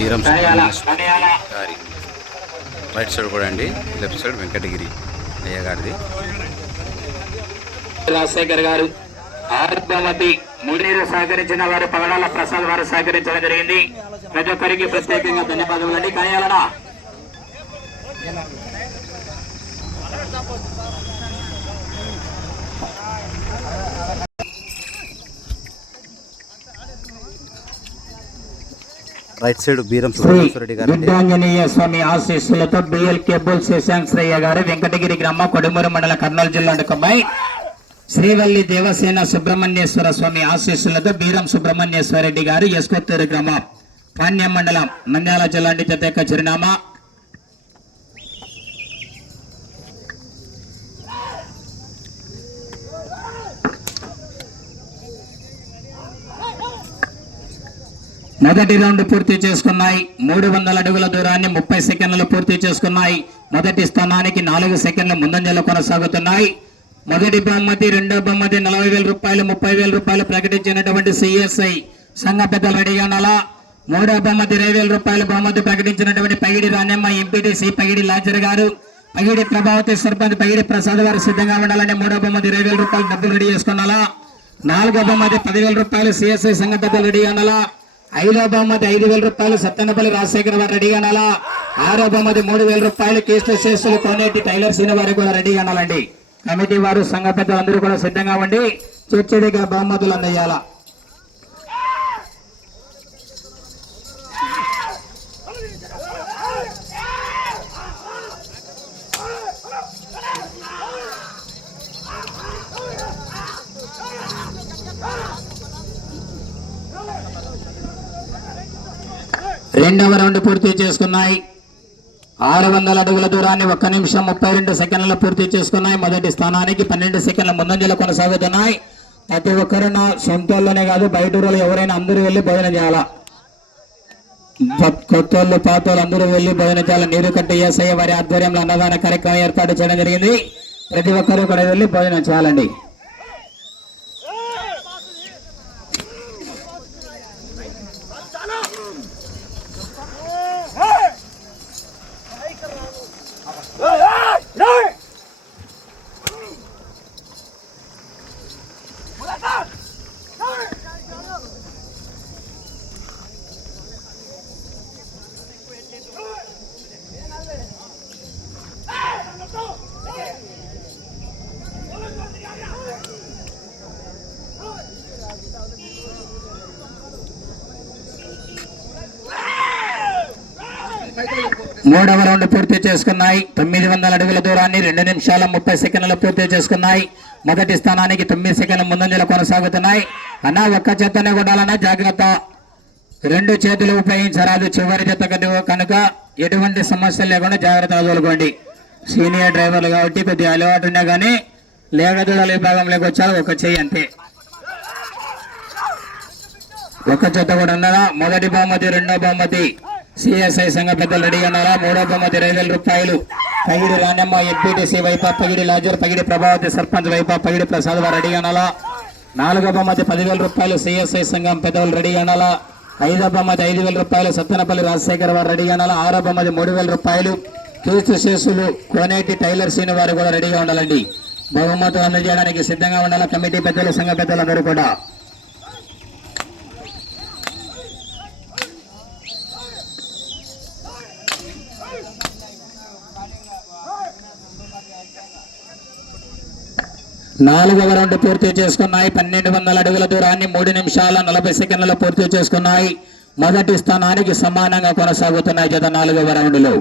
బీరం గారి right side కూడా అండి, లెఫ్ట్ సైడ్ వెంకటగిరి అయ్య గారిది. రాజశేఖర్ గారు ఆర్భవతి ముడేరు సహకరించిన వారు పగడాల ప్రసాద్ వారు సహకరించడం జరిగింది. ప్రతి ఒక్కరికి ప్రత్యేకంగా ధన్యవాదములు అండి. కాయాలనా రైట్ సైడ్ బీరం రెడ్డి గారు. విద్యాంజనేయ స్వామి ఆశీస్సులతో బిఎల్ కేబుల్ శశాంక్రయ్య గారు వెంకటగిరి గ్రామ కొడుమూరు మండల కర్నూలు జిల్లా అమ్మాయి. శ్రీవల్లి దేవసేన సుబ్రహ్మణ్యేశ్వర స్వామి ఆశీస్సులతో బీరం సుబ్రహ్మణ్యేశ్వర రెడ్డి గారు ఎస్కొత్తూరు గ్రామం పాణ్యం మండలం నంద్యాల జిల్లా ప్రత్యేక చిరునామా. మొదటి రౌండ్ పూర్తి చేసుకున్నాయి. 300 అడుగుల దూరాన్ని 30 సెకండ్లు పూర్తి చేసుకున్నాయి. మొదటి స్థానానికి 4 సెకండ్ల ముందంజలో కొనసాగుతున్నాయి. మొదటి బహుమతి, రెండో బహుమతి 40,000 రూపాయలు, 30,000 రూపాయలు ప్రకటించినటువంటి సిఎస్ఐ సంఘ పెద్దలు రెడీగా ఉండాలా. మూడో బహుమతి 20,000 రూపాయలు బహుమతి ప్రకటించినటువంటి పగిడి రాణెమ్మ ఎంపీటీసీ పగిడి లాజర్ గారు, పగిడి ప్రభావతి సర్పంచ్ పగిడి ప్రసాద్ గారు సిద్ధంగా ఉండాలని. మూడో బహుమతి 20,000 రూపాయలు డబ్బులు రెడీ చేసుకున్నాలా. నాలుగో బహుమతి 10,000 రూపాయలు సిఎస్ఐ సంఘ పెద్దలు రెడీగా ఉండాలా. ఐదో బహుమతి 5,000 రూపాయలు సత్తెనపల్లి రాజశేఖర్ వారు రెడీగా ఉండాలా. ఆరో బహుమతి 3,000 రూపాయలు కేసులు శేషులు కోనేటి టైలర్ సీన వారు కూడా రెడీగా ఉండాలండి. కమిటీ వారు సంఘ పెద్దలందరూ కూడా సిద్ధంగా ఉండి చర్చడిగా బహుమతులు అందజేయాల. రెండవ రౌండ్ పూర్తి చేసుకున్నాయి. 600 అడుగుల దూరాన్ని 1 నిమిషం 32 సెకండ్లలో పూర్తి చేసుకున్నాయి. మొదటి స్థానానికి 12 సెకండ్ల ముందంజలో కొనసాగుతున్నాయి. ప్రతి ఒక్కరు నా సొంతలోనే కాదు, బయట ఎవరైనా అందరూ వెళ్ళి భోజనం చేయాలా. కొత్తోళ్ళు పాతోళ్ళు అందరూ వెళ్ళి భోజనం చేయాలి. నీరు కట్టి ఏసయ్య వారి ఆధ్వర్యంలో అన్నదాన కార్యక్రమం ఏర్పాటు చేయడం జరిగింది. ప్రతి ఒక్కరూ కూడా వెళ్ళి భోజనం చేయాలండి. మూడవ రౌండ్ పూర్తి చేసుకున్నాయి. 900 అడుగుల దూరాన్ని 2 నిమిషాల 30 సెకండ్లు పూర్తి చేసుకున్నాయి. మొదటి స్థానానికి 9 సెకండ్ల ముందంజలో కొనసాగుతున్నాయి. అన్నా ఒక్క చేతనే కొట్టాలన్నా జాగ్రత్త, 2 చేతులు ఉపయోగించరాదు. చివరి జత కనుక ఎటువంటి సమస్యలు లేకుండా జాగ్రత్తగా తోలుకోండి. సీనియర్ డ్రైవర్లు కాబట్టి కొద్దిగా అలవాటు ఉన్నా కానీ లేగదూడల విభాగంలోకి వచ్చారు. ఒక చెయ్యి అంతే, ఒక్క చేత కూడా ఉన్నారా. మొదటి బహుమతి, రెండో బహుమతి సిఎస్ఐ సంఘ పెద్దలు రెడీ అన్నారా. మూడో బహుమతి 20,000 రూపాయలు పగిడి రాణెమ్మ ఎంపీటీసీ వైపా పగిడి లాజర్ పగిడి ప్రభావతి సర్పంచ్ వైపా పగిడి ప్రసాద్ వారు రెడీ అనాలా. నాలుగో బహుమతి 10,000 రూపాయలు సిఎస్ఐ సంఘం పెద్దలు రెడీ అనాలా. ఐదో బహుమతి 5,000 రూపాయలు సత్తెనపల్లి రాజశేఖర్ వారు రెడీ అనాలా. ఆరో బహుమతి 3,000 రూపాయలు క్రీస్తు శేషులు కోనేటి టైలర్ సీని వారు కూడా రెడీగా ఉండాలండి. బహుమతులు అందజేయడానికి సిద్ధంగా ఉండాలా కమిటీ పెద్దలు సంఘ పెద్దలందరూ కూడా. నాలుగవ రౌండ్ పూర్తి చేసుకున్నాయి. 1200 అడుగుల దూరాన్ని 3 నిమిషాల 40 సెకండ్లలో పూర్తి చేసుకున్నాయి. మొదటి స్థానానికి సమానంగా కొనసాగుతున్నాయి జత 4వ రౌండ్లో.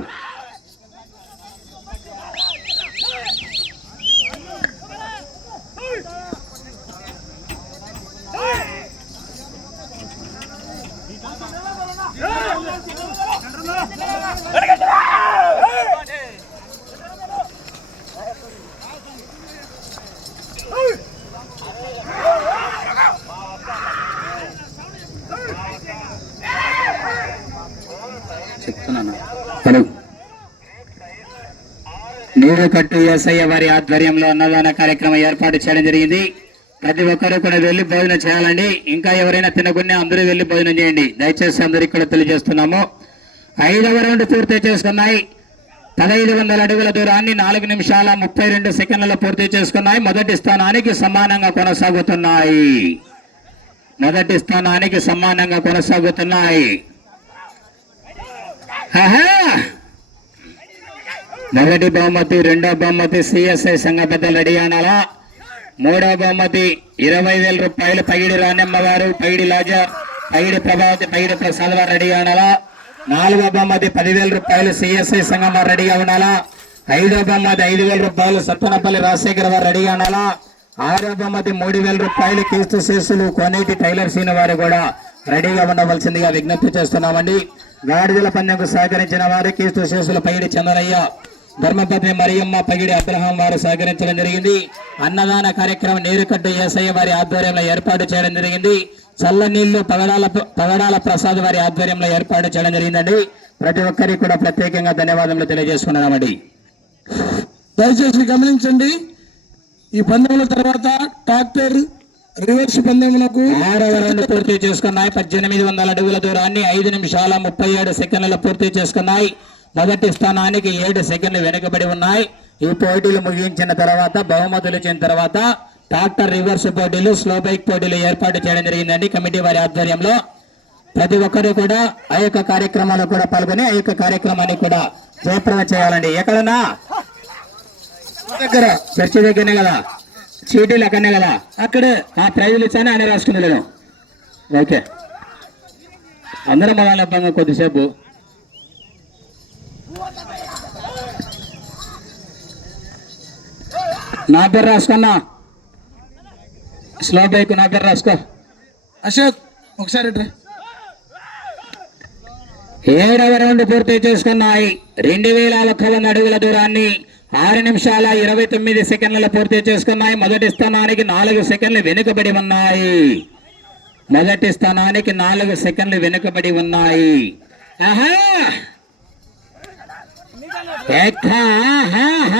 నీరు కట్టు ఏసయ్య వారి ఆధ్వర్యంలో అన్నదాన కార్యక్రమం ఏర్పాటు చేయడం జరిగింది. ప్రతి ఒక్కరూ కూడా వెళ్ళి భోజనం చేయాలండి. ఇంకా ఎవరైనా తినకుండా అందరూ వెళ్ళి భోజనం చేయండి దయచేసి అందరికి కూడా తెలియజేస్తున్నాము. 5వ రౌండ్ పూర్తి చేసుకున్నాయి. 1500 అడుగుల దూరాన్ని 4 నిమిషాల 32 సెకండ్లలో పూర్తి చేసుకున్నాయి. మొదటి స్థానానికి సమానంగా కొనసాగుతున్నాయి. మొదటి బహుమతి, రెండో బహుమతి సిఎస్ఐ సంఘ పెద్దలు రెడీ అనాలా. మూడో బహుమతి 20,000 రూపాయలు పైడి రాణమ్మ వారు, పైడి లాజా, పైడి ప్రభావతి, పైడి ప్రసాద్ వారు రెడీ అనాలా. 4వ బహుమతి 10,000 రూపాయలు సిఎస్ఐ సంఘం వారు రెడీగా ఉండాలా. 5వ బహుమతి 5,000 రూపాయలు సత్తనపల్లి రాజశేఖర్ వారు రెడీగా ఉండాలా. 6వ బహుమతి 3,000 రూపాయలు కీస్తు శేషులు కోనేటి టైలర్ సీన్ వారు కూడా రెడీగా ఉండవలసిందిగా విజ్ఞప్తి చేస్తున్నామండి. గాడిదల పందెంకు సహకరించిన వారు కీస్తు శేషులు పైడి చంద్రయ్య, ధర్మపత్ని మరియమ్మ, పగిడి అబ్రహాం వారు సహకరించడం జరిగింది. అన్నదాన కార్యక్రమం నీరుకట్టు ఏసయ్య వారి ఆధ్వర్యంలో ఏర్పాటు చేయడం జరిగింది. చల్ల నీళ్లు పగడాల ప్రసాద్ వారి ఆధ్వర్యంలో ఏర్పాటు చేయడం జరిగిందండి. ప్రతి ఒక్కరికి కూడా ప్రత్యేకంగా ధన్యవాదములు తెలియజేసుకున్నామండి. దయచేసి గమనించండి, ఈ పందెముల తర్వాత ట్రాక్టర్ రివర్స్ పందెములకు 6వ రౌండ్ పూర్తి చేసుకున్నాయి. 1800 అడుగుల దూరాన్ని 5 నిమిషాల 37 సెకండ్లలో పూర్తి చేసుకున్నాయి. మొదటి స్థానానికి 7 సెకండ్లు వెనుకబడి ఉన్నాయి. ఈ పోటీలు ముగించిన తర్వాత, బహుమతులు ఇచ్చిన తర్వాత ట్రాక్టర్ రివర్స్ పోటీలు, స్లో బైక్ పోటీలు ఏర్పాటు చేయడం జరిగిందండి కమిటీ వారి ఆధ్వర్యంలో. ప్రతి ఒక్కరు కూడా ఆ యొక్క కార్యక్రమాల్లో కూడా పాల్గొని ఆ యొక్క కార్యక్రమాన్ని కూడా జయప్రదం చేయాలండి. ఎక్కడన్నా దగ్గర చర్చి దగ్గరనే కదా, చీటీలు అక్కడనే కదా, అక్కడే ఆ ప్రైజులు ఇచ్చాను ఆయన రాసుకుని నేను. ఓకే, అందరం మొదలెబ్బంగా కొద్దిసేపు. నా పేరు రాసుకున్నా, స్లో బైక్ నా పేరు రాసుకో. అశోక్ ఒకసారి 7వ రౌండ్ పూర్తి చేసుకున్నాయి. 2100 అడుగుల దూరాన్ని 6 నిమిషాల 29 సెకండ్లలో పూర్తి చేసుకున్నాయి. మొదటి స్థానానికి 4 సెకండ్లు వెనుకబడి ఉన్నాయి. ఆహా, ఆహా.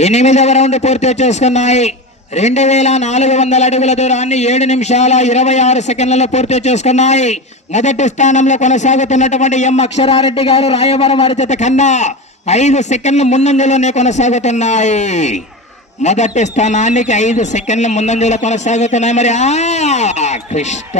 8వ రౌండ్ పూర్తి చేసుకున్నాయి. 2400 అడుగుల దూరాన్ని 7 నిమిషాల 26 సెకండ్లలో పూర్తి చేసుకున్నాయి. మొదటి స్థానంలో కొనసాగుతున్నటువంటి ఎం అక్షరారెడ్డి గారు రాయవరం వారి చేత కన్నా 5 సెకండ్లు ముందంజలోనే కొనసాగుతున్నాయి. మొదటి స్థానానికి 5 సెకండ్ల ముందంజలో కొనసాగుతున్నాయి. మరి కృష్ణ